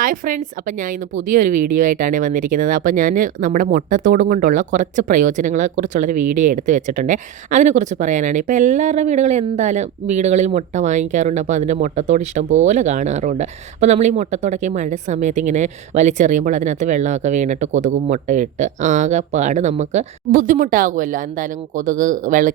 Hi friends, അപ്പം ഞാൻ ഇന്ന് പുതിയൊരു വീഡിയോ ആയിട്ടാണ് വന്നിരിക്കുന്നത്. അപ്പം ഞാൻ നമ്മുടെ മുട്ടത്തോടും കൊണ്ടുള്ള കുറച്ച് പ്രയോജനങ്ങളെക്കുറിച്ചുള്ളൊരു വീഡിയോ എടുത്ത് വെച്ചിട്ടുണ്ട്. അതിനെക്കുറിച്ച് പറയാനാണ്. ഇപ്പോൾ എല്ലാവരുടെ വീടുകളിൽ മുട്ട വാങ്ങിക്കാറുണ്ട്. അപ്പോൾ അതിൻ്റെ മുട്ടത്തോട് ഇഷ്ടം പോലെ കാണാറുണ്ട്. അപ്പോൾ നമ്മൾ ഈ മുട്ടത്തോടൊക്കെ മഴ സമയത്ത് ഇങ്ങനെ വലിച്ചെറിയുമ്പോൾ അതിനകത്ത് വെള്ളമൊക്കെ വീണിട്ട് കൊതുകും മുട്ടയിട്ട് ആകെപ്പാട് നമുക്ക് ബുദ്ധിമുട്ടാകുമല്ലോ. എന്തായാലും കൊതുക്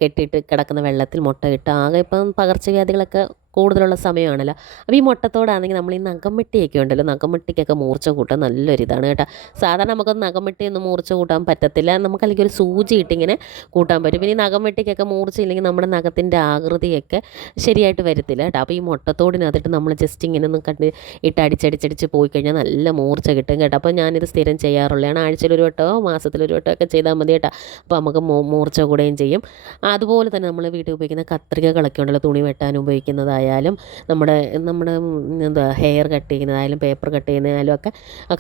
കെട്ടിയിട്ട് കിടക്കുന്ന വെള്ളത്തിൽ മുട്ടയിട്ട് ആകെ ഇപ്പം പകർച്ചവ്യാധികളൊക്കെ കൂടുതലുള്ള സമയമാണല്ലോ. അപ്പോൾ ഈ മുട്ടത്തോടാണെങ്കിൽ നമ്മൾ ഈ നഖംവെട്ടിയൊക്കെ ഉണ്ടല്ലോ, നഖംവെട്ടിക്കൊക്കെ മൂർച്ച കൂട്ടാൻ നല്ലൊരിതാണ് കേട്ടോ. സാധാരണ നമുക്കൊന്ന് നഖംവെട്ടിയൊന്നും മൂർച്ച കൂട്ടാൻ പറ്റത്തില്ല, നമുക്ക് അല്ലെങ്കിൽ ഒരു സൂചി ഇട്ടിങ്ങനെ കൂട്ടാൻ പറ്റും. പിന്നെ ഈ നഖംവെട്ടിക്കൊക്കെ മൂർച്ചയില്ലെങ്കിൽ നമ്മുടെ നഖത്തിൻ്റെ ആകൃതിയൊക്കെ ശരിയായിട്ട് വരത്തില്ല കേട്ടോ. അപ്പോൾ ഈ മുട്ടത്തോടിനകത്തിട്ട് നമ്മൾ ജസ്റ്റ് ഇങ്ങനെ ഒന്ന് ഇട്ട് അടിച്ചടിച്ചടിച്ച് പോയി കഴിഞ്ഞാൽ നല്ല മൂർച്ച കിട്ടും കേട്ടോ. അപ്പോൾ ഞാനിത് സ്ഥിരം ചെയ്യാറുള്ളതാണ്. ആഴ്ചയിൽ ഒരു വട്ടമോ മാസത്തിലൊരു വട്ടമോ ഒക്കെ ചെയ്താൽ മതി കേട്ടോ. അപ്പോൾ നമുക്ക് മൂർച്ച കൂടുകയും ചെയ്യും. അതുപോലെ തന്നെ നമ്മൾ വീട്ടിൽ ഉപയോഗിക്കുന്ന കത്രികകളൊക്കെ ഉണ്ടല്ലോ, തുണി വെട്ടാൻ ഉപയോഗിക്കുന്നതായ നമ്മുടെ ഹെയർ കട്ട് ചെയ്യുന്നതായാലും പേപ്പർ കട്ട് ചെയ്യുന്നതായാലും ഒക്കെ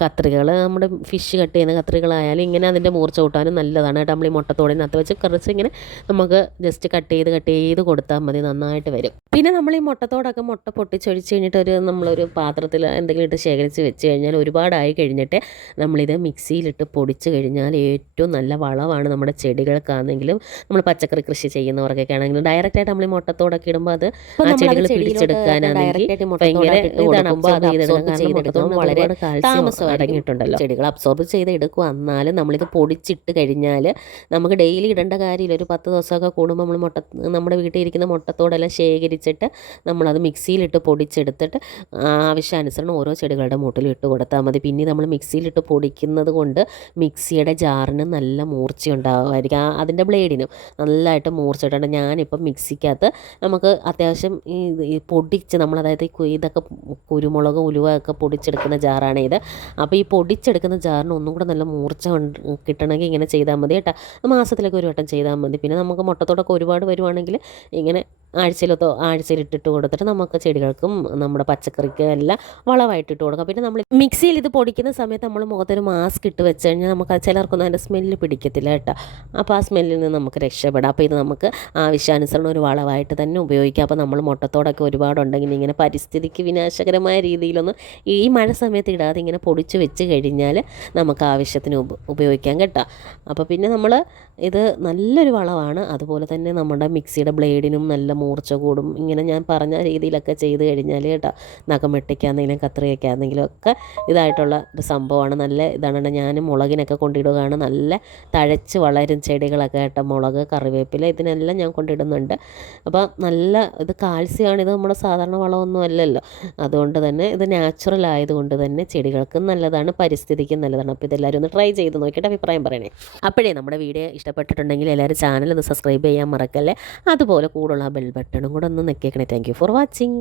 കത്രികകൾ, നമ്മുടെ ഫിഷ് കട്ട് ചെയ്യുന്ന കത്രികളായാലും ഇങ്ങനെ അതിൻ്റെ മൂർച്ച കൂട്ടാനും നല്ലതാണ് കേട്ടോ. നമ്മൾ ഈ മുട്ടത്തോടിനകത്ത് വെച്ച് കുറച്ച് ഇങ്ങനെ നമുക്ക് ജസ്റ്റ് കട്ട് ചെയ്ത് കൊടുത്താൽ മതി, നന്നായിട്ട് വരും. പിന്നെ നമ്മൾ ഈ മുട്ടത്തോടൊക്കെ മുട്ട പൊട്ടിച്ചൊഴിച്ച് കഴിഞ്ഞിട്ട് നമ്മളൊരു പാത്രത്തിൽ എന്തെങ്കിലും ഇട്ട് ശേഖരിച്ച് വെച്ച് കഴിഞ്ഞാൽ ഒരുപാടായി കഴിഞ്ഞിട്ട് നമ്മളിത് മിക്സിയിലിട്ട് പൊടിച്ച് കഴിഞ്ഞാൽ ഏറ്റവും നല്ല വളമാണ് നമ്മുടെ ചെടികൾക്കാണെങ്കിലും നമ്മൾ പച്ചക്കറി കൃഷി ചെയ്യുന്നവർക്കൊക്കെ ആണെങ്കിലും. ഡയറക്റ്റായിട്ട് നമ്മൾ ഈ മുട്ടത്തോടൊക്കെ ഇടുമ്പോൾ അത് ആ ചെടികൾ പിടിച്ചെടുക്കാനാണെങ്കിൽ ഭയങ്കര ഇതാണ്. വളരെ താമസം അടങ്ങിയിട്ടുണ്ടല്ലോ. ചെടികൾ അബ്സോർബ് ചെയ്ത് എടുക്കുക. എന്നാലും നമ്മളിത് പൊടിച്ചിട്ട് കഴിഞ്ഞാൽ നമുക്ക് ഡെയിലി ഇടേണ്ട കാര്യമില്ല. ഒരു 10 ദിവസമൊക്കെ കൂടുമ്പോൾ നമ്മൾ നമ്മുടെ വീട്ടിൽ ഇരിക്കുന്ന മുട്ടത്തോടെല്ലാം ശേഖരിച്ചിട്ട് നമ്മളത് മിക്സിയിലിട്ട് പൊടിച്ചെടുത്തിട്ട് ആവശ്യാനുസരണം ഓരോ ചെടികളുടെ മൂട്ടിലും ഇട്ട് കൊടുത്താൽ മതി. പിന്നെ നമ്മൾ മിക്സിയിലിട്ട് പൊടിക്കുന്നത് കൊണ്ട് മിക്സിയുടെ ജാറിന് നല്ല മൂർച്ച ഉണ്ടാകുമായിരിക്കും, അതിൻ്റെ ബ്ലേഡിനും നല്ലതായിട്ട് മൂർച്ചയിട്ടുണ്ട്. ഞാനിപ്പം മിക്സിക്കകത്ത് നമുക്ക് അത്യാവശ്യം ഈ പൊടിച്ച് അതായത് ഇതൊക്കെ കുരുമുളക് ഉലുവ ഒക്കെ പൊടിച്ചെടുക്കുന്ന ജാറാണ് ഇത്. അപ്പോൾ ഈ പൊടിച്ചെടുക്കുന്ന ജാറിന് ഒന്നും കൂടെ നല്ല മൂർച്ച കിട്ടണമെങ്കിൽ ഇങ്ങനെ ചെയ്താൽ മതി കേട്ടോ. മാസത്തിലൊക്കെ ഒരു വട്ടം ചെയ്താൽ മതി. പിന്നെ നമുക്ക് മുട്ടത്തോടൊക്കെ ഒരുപാട് വരുവാണെങ്കിൽ ഇങ്ങനെ ആഴ്ചയിലിട്ടിട്ട് കൊടുത്തിട്ട് നമുക്ക് ചെടികൾക്കും നമ്മുടെ പച്ചക്കറിക്കും എല്ലാം വളമായിട്ടിട്ട് കൊടുക്കാം. പിന്നെ നമ്മൾ മിക്സിയിൽ ഇത് പൊടിക്കുന്ന സമയത്ത് നമ്മൾ മുഖത്തൊരു മാസ്ക് ഇട്ട് വെച്ച് കഴിഞ്ഞാൽ നമുക്ക് ചിലർക്കൊന്നും അതിൻ്റെ സ്മെല്ല് പിടിക്കത്തില്ല കേട്ടോ. അപ്പോൾ ആ സ്മെല്ലിൽ നിന്ന് നമുക്ക് രക്ഷപ്പെടാം. അപ്പോൾ ഇത് നമുക്ക് ആവശ്യാനുസരണം ഒരു വളമായിട്ട് തന്നെ ഉപയോഗിക്കാം. അപ്പോൾ നമ്മൾ മുട്ടത്തോടൊക്കെ ഒരുപാടുണ്ടെങ്കിൽ ഇങ്ങനെ പരിസ്ഥിതിക്ക് വിനാശകരമായ രീതിയിലൊന്നും ഈ മഴ സമയത്ത് ഇടാതെ ഇങ്ങനെ പൊടിച്ച് വെച്ച് കഴിഞ്ഞാൽ നമുക്ക് ആവശ്യത്തിന് ഉപയോഗിക്കാം കേട്ടോ. അപ്പോൾ പിന്നെ നമ്മൾ ഇത് നല്ലൊരു വളമാണ്. അതുപോലെ തന്നെ നമ്മുടെ മിക്സിയുടെ ബ്ലേഡിനും നല്ല മൂർച്ച കൂടും. ഇങ്ങനെ ഞാൻ പറഞ്ഞ രീതിയിലൊക്കെ ചെയ്ത് കഴിഞ്ഞാൽ കേട്ടോ, നഖം വെട്ടിക്കാന്നെങ്കിലും കത്രികയ്ക്കാന്നെങ്കിലും ഒക്കെ ഇതായിട്ടുള്ള ഒരു സംഭവമാണ്. നല്ല ഇതാണ്. ഞാൻ മുളകിനൊക്കെ കൊണ്ടിടുകയാണ്. നല്ല തഴച്ച് വളരും ചെടികളൊക്കെ കേട്ടോ, മുളക്, കറിവേപ്പില, ഇതിനെല്ലാം ഞാൻ കൊണ്ടിടുന്നുണ്ട്. അപ്പോൾ നല്ല ഇത് കാൽസ്യമാണ്. ഇത് നമ്മുടെ സാധാരണ വളമൊന്നും അല്ലല്ലോ. അതുകൊണ്ട് തന്നെ ഇത് നാച്ചുറൽ ആയതുകൊണ്ട് തന്നെ ചെടികൾക്കും നല്ലതാണ്, പരിസ്ഥിതിക്കും നല്ലതാണ്. അപ്പോൾ ഇതെല്ലാവരും ഒന്ന് ട്രൈ ചെയ്ത് നോക്കിയിട്ട് അഭിപ്രായം പറയണേ. അപ്പോഴേ നമ്മുടെ വീഡിയോ ഇഷ്ടപ്പെട്ടിട്ടുണ്ടെങ്കിൽ എല്ലാവരും ചാനൽ ഒന്ന് സബ്സ്ക്രൈബ് ചെയ്യാൻ മറക്കല്ലേ. അതുപോലെ കൂടുള്ള ബെൽ ബട്ടണും കൂടെ ഒന്ന് നെക്കിയേക്കണേ. Thank you for watching.